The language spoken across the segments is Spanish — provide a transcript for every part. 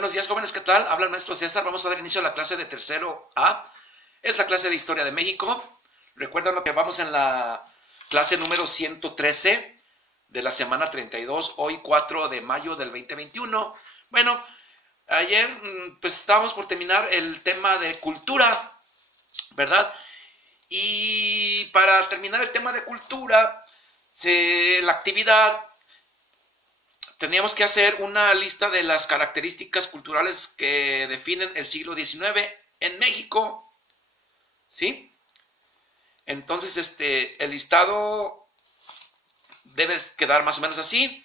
Buenos días, jóvenes, ¿qué tal? Habla el maestro César. Vamos a dar inicio a la clase de tercero A. Es la clase de Historia de México. Recuerden lo que vamos en la clase número 113 de la semana 32, hoy 4 de mayo del 2021. Bueno, ayer pues estábamos por terminar el tema de cultura, ¿verdad? Y para terminar el tema de cultura, la actividad, teníamos que hacer una lista de las características culturales que definen el siglo XIX en México, ¿sí? Entonces, el listado debe quedar más o menos así.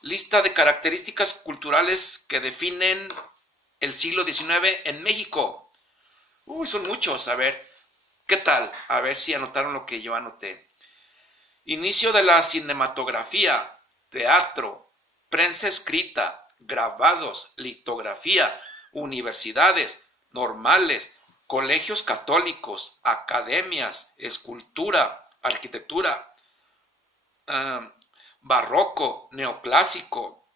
Lista de características culturales que definen el siglo XIX en México. Uy, son muchos. A ver, ¿qué tal? A ver si anotaron lo que yo anoté. Inicio de la cinematografía, teatro, prensa escrita, grabados, litografía, universidades, normales, colegios católicos, academias, escultura, arquitectura, barroco, neoclásico,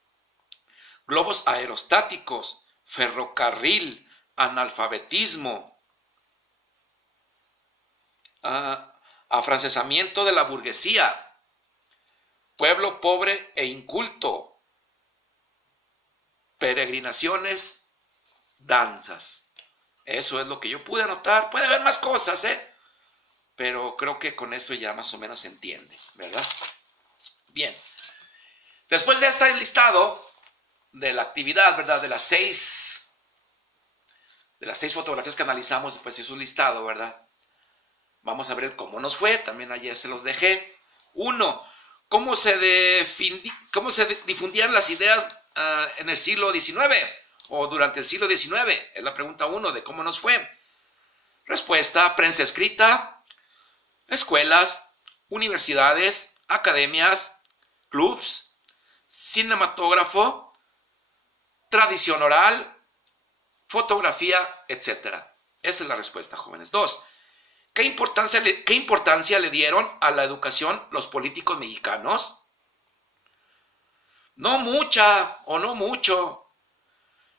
globos aerostáticos, ferrocarril, analfabetismo, afrancesamiento de la burguesía, pueblo pobre e inculto, peregrinaciones, danzas. Eso es lo que yo pude anotar. Puede haber más cosas, pero creo que con eso ya más o menos se entiende, ¿verdad? Bien. Después de este listado de la actividad, ¿verdad? De las seis fotografías que analizamos, pues es un listado, ¿verdad? Vamos a ver cómo nos fue. También ayer se los dejé. 1. ¿Cómo se difundían las ideas en el siglo XIX o durante el siglo XIX? Es la pregunta 1 de cómo nos fue. Respuesta: prensa escrita, escuelas, universidades, academias, clubs, cinematógrafo, tradición oral, fotografía, etc. Esa es la respuesta, jóvenes. 2. ¿Qué importancia le dieron a la educación los políticos mexicanos? No mucha o no mucho.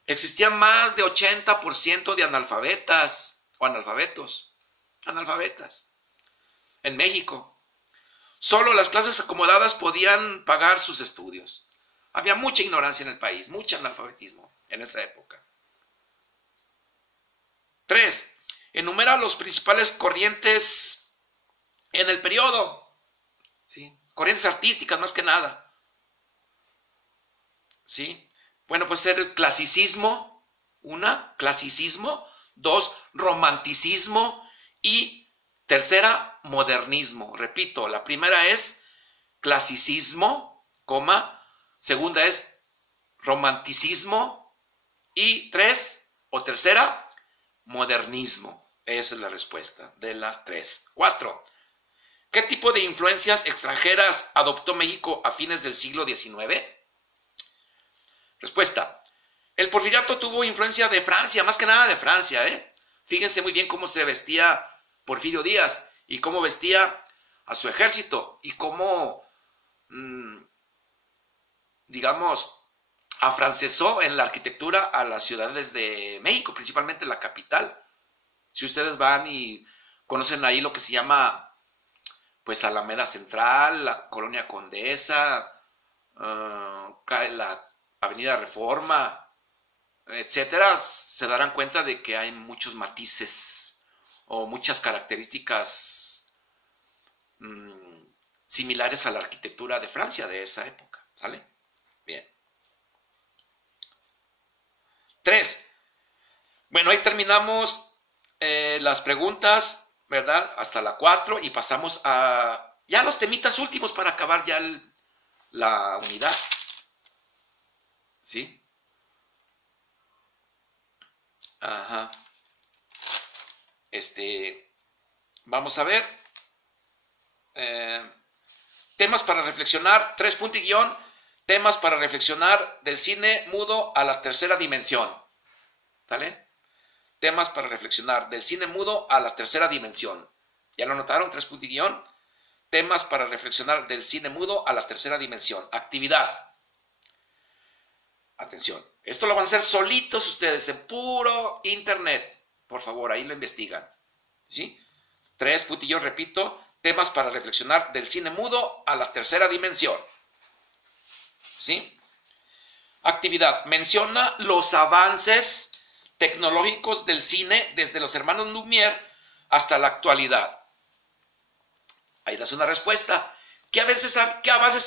Existían más de 80% de analfabetas o analfabetas en México. Solo las clases acomodadas podían pagar sus estudios. Había mucha ignorancia en el país, mucho analfabetismo en esa época. 3. Enumera los principales corrientes en el periodo. ¿Sí? Corrientes artísticas más que nada. ¿Sí? Bueno, pues el clasicismo, 1, clasicismo, 2, romanticismo y 3, modernismo. Repito, la primera es clasicismo, segunda es romanticismo y 3 o tercera, modernismo. Esa es la respuesta de la 3. 4. ¿Qué tipo de influencias extranjeras adoptó México a fines del siglo XIX? Respuesta: el porfiriato tuvo influencia de Francia, más que nada de Francia, Fíjense muy bien cómo se vestía Porfirio Díaz y cómo vestía a su ejército y cómo, digamos, afrancesó en la arquitectura a las ciudades de México, principalmente la capital. Si ustedes van y conocen ahí lo que se llama, pues, Alameda Central, la Colonia Condesa, la Avenida Reforma, etcétera, se darán cuenta de que hay muchos matices o muchas características similares a la arquitectura de Francia de esa época, ¿sale? Bien. 3. Bueno, ahí terminamos las preguntas, ¿verdad? Hasta la 4 y pasamos a ya los temitas últimos para acabar ya la unidad. ¿Sí? Ajá. Vamos a ver. Temas para reflexionar, 3 puntos y guión. Temas para reflexionar del cine mudo a la tercera dimensión. ¿Sale? Temas para reflexionar del cine mudo a la tercera dimensión. ¿Ya lo notaron? 3 puntos y guión. Temas para reflexionar del cine mudo a la tercera dimensión. Actividad. Atención, esto lo van a hacer solitos ustedes en puro internet. Por favor, ahí lo investigan. ¿Sí? 3, puntillos, repito, temas para reflexionar del cine mudo a la tercera dimensión. ¿Sí? Actividad. Menciona los avances tecnológicos del cine desde los hermanos Lumière hasta la actualidad. Ahí das una respuesta. ¿Qué avances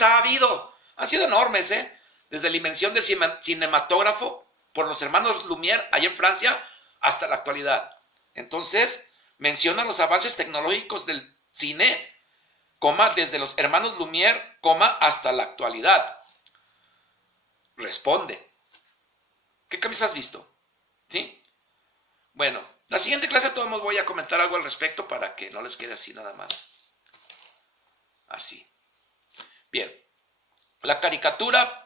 ha habido? Han sido enormes, ¿eh? Desde la invención del cinematógrafo por los hermanos Lumière allá en Francia hasta la actualidad. Entonces, menciona los avances tecnológicos del cine, desde los hermanos Lumière, hasta la actualidad. Responde. ¿Qué cambios has visto? ¿Sí? Bueno, la siguiente clase de todos modos voy a comentar algo al respecto para que no les quede así nada más. Así. Bien. La caricatura.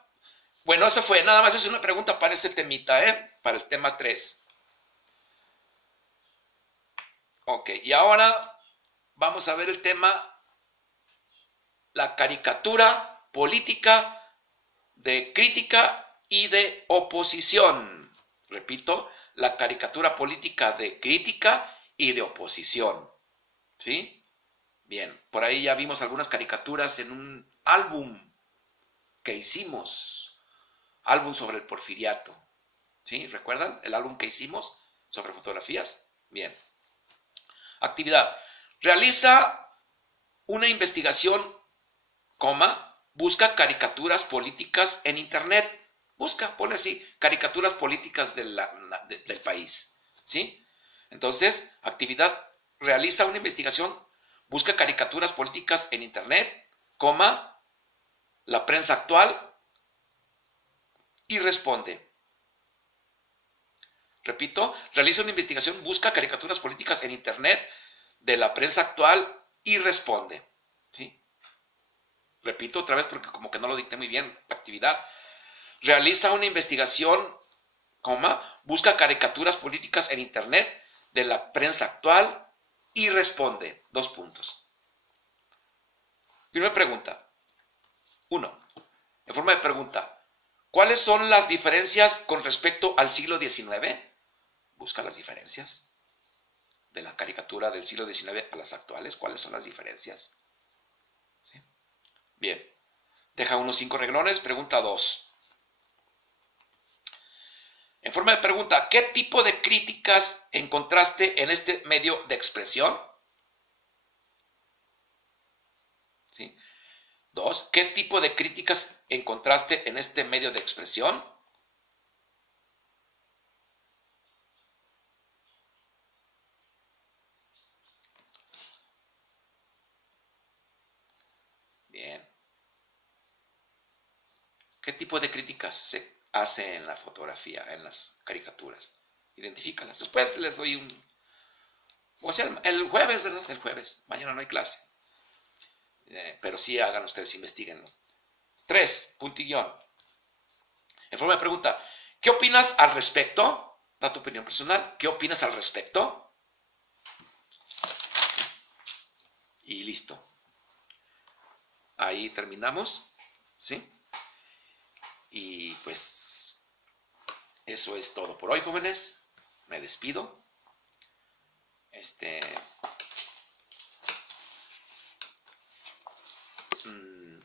Bueno, eso fue. Nada más es una pregunta para este temita, para el tema 3. Ok, y ahora vamos a ver el tema, la caricatura política de crítica y de oposición. Repito, la caricatura política de crítica y de oposición. ¿Sí? Bien, por ahí ya vimos algunas caricaturas en un álbum que hicimos. Álbum sobre el porfiriato. ¿Sí? ¿Recuerdan el álbum que hicimos sobre fotografías? Bien. Actividad. Realiza una investigación, busca caricaturas políticas en internet. Ponle así, caricaturas políticas del país. ¿Sí? Entonces, actividad, realiza una investigación, busca caricaturas políticas en internet, la prensa actual y responde. Repito, realiza una investigación, busca caricaturas políticas en internet de la prensa actual y responde. ¿Sí? Repito otra vez porque como que no lo dicté muy bien la actividad. Realiza una investigación, busca caricaturas políticas en internet de la prensa actual y responde. 2 puntos. Primera pregunta. 1. En forma de pregunta. ¿Cuáles son las diferencias con respecto al siglo XIX? Busca las diferencias de la caricatura del siglo XIX a las actuales. ¿Cuáles son las diferencias? ¿Sí? Bien. Deja unos 5 renglones. Pregunta 2. En forma de pregunta, ¿qué tipo de críticas encontraste en este medio de expresión? ¿Sí? 2. ¿Qué tipo de críticas encontraste en este medio de expresión? Bien. ¿Qué tipo de críticas se hace en la fotografía, en las caricaturas? Identifícalas. Después les doy un... O sea, el jueves, ¿verdad? El jueves. Mañana no hay clase. Pero sí hagan ustedes, investiguenlo. 3, puntillón. En forma de pregunta, ¿qué opinas al respecto? Da tu opinión personal. ¿Qué opinas al respecto? Y listo. Ahí terminamos. ¿Sí? Y pues eso es todo por hoy, jóvenes. Me despido.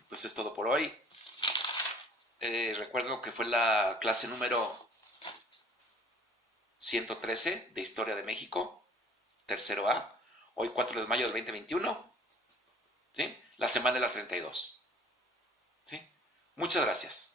Pues es todo por hoy. Recuerdo que fue la clase número 113 de Historia de México, tercero A, hoy 4 de mayo del 2021, ¿sí? La semana de la 32. ¿Sí? Muchas gracias.